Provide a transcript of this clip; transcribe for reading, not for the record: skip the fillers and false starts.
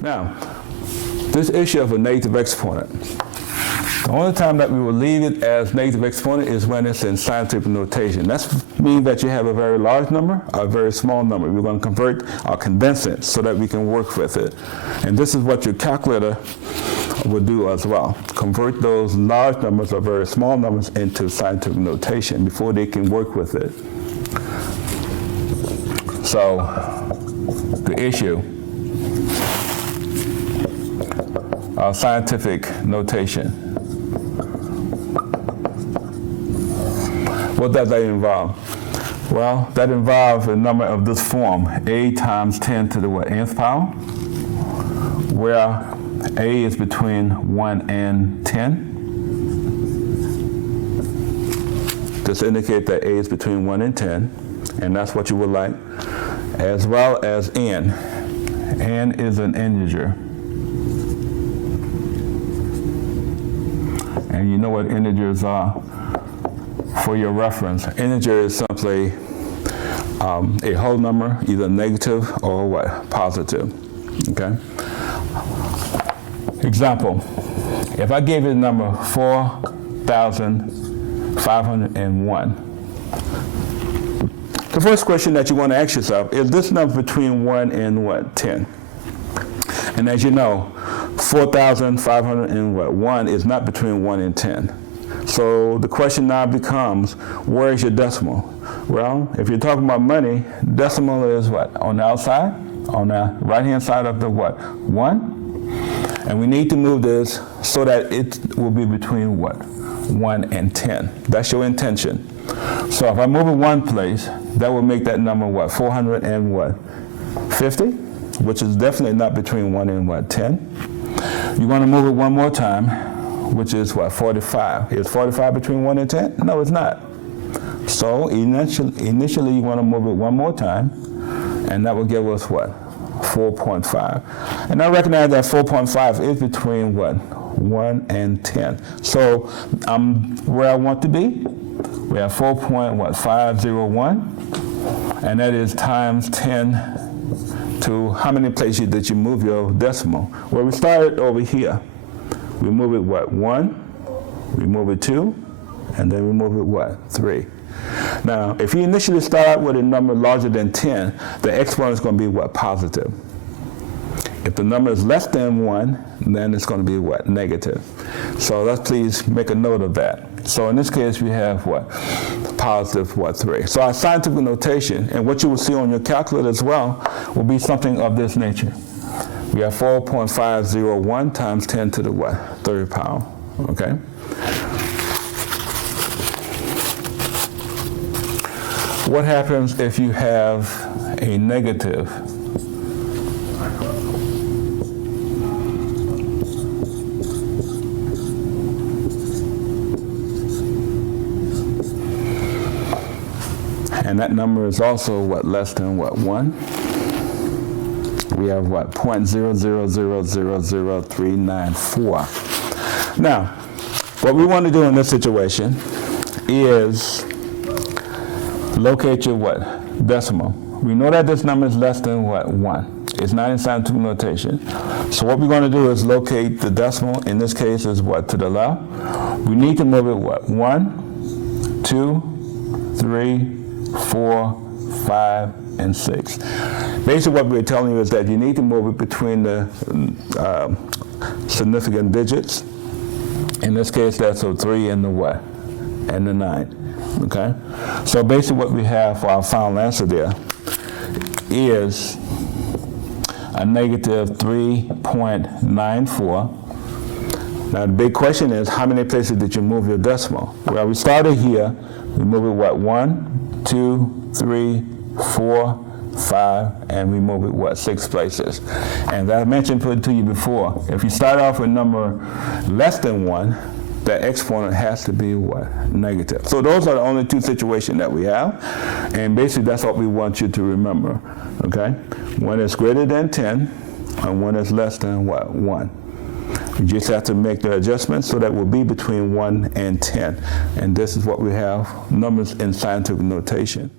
Now, this issue of a negative exponent. The only time that we will leave it as negative exponent is when it's in scientific notation. That means that you have a very large number or a very small number. We're going to convert or condense it so that we can work with it. And this is what your calculator will do as well. Convert those large numbers or very small numbers into scientific notation before they can work with it. So, the issue of scientific notation. What does that involve? Well, that involves a number of this form, a times 10 to the what, nth power, where a is between 1 and 10. Just indicate that a is between 1 and 10, and that's what you would like, as well as n. N is an integer. And you know what integers are. For your reference, integer is simply a whole number, either negative or what? Positive, okay? Example, if I gave you the number 4,501, the first question that you want to ask yourself is this number between 1 and what? 10. And as you know, 4,501 is not between 1 and 10. So the question now becomes, where is your decimal? Well, if you're talking about money, decimal is what? On the outside? On the right-hand side of the what? 1? And we need to move this so that it will be between what? 1 and 10. That's your intention. So if I move it one place, that will make that number what? 450, which is definitely not between 1 and what? 10. You want to move it one more time, which is what, 45. Is 45 between 1 and 10? No, it's not. So initially you want to move it one more time, and that will give us what? 4.5. And I recognize that 4.5 is between what? 1 and 10. So I'm where I want to be. We have 4.501, and that is times 10 to how many places did you move your decimal? Well, we started over here. We move it what? 1, we move it 2, and then we move it what? 3. Now, if you initially start out with a number larger than 10, the exponent is going to be what? Positive. If the number is less than 1, then it's going to be what? Negative. So let's please make a note of that. So in this case, we have what? Positive what? 3. So our scientific notation, and what you will see on your calculator as well, will be something of this nature. We have 4.501 times 10 to the what? 3rd power, okay? What happens if you have a negative? And that number is also what? Less than what? 1? We have what? 0.0000394. Now, what we want to do in this situation is locate your what? Decimal. We know that this number is less than what? 1. It's not in scientific notation. So what we're going to do is locate the decimal. In this case is what? To the left. We need to move it what? 1, 2, 3, 4, 5, and 6. Basically what we're telling you is that you need to move it between the significant digits. In this case, that's a 3 and the what? And the 9. Okay? So basically what we have for our final answer there is a negative 3.94. Now the big question is, how many places did you move your decimal? Well, we started here. We move it what? 1, 2, 3, 4, 5, and we move it what? 6 places. And as I mentioned to you before, if you start off with a number less than 1, the exponent has to be what? Negative. So those are the only 2 situations that we have, and basically that's what we want you to remember, okay? One is greater than 10, and one is less than what? 1. You just have to make the adjustment so that will be between 1 and 10. And this is what we have, numbers in scientific notation.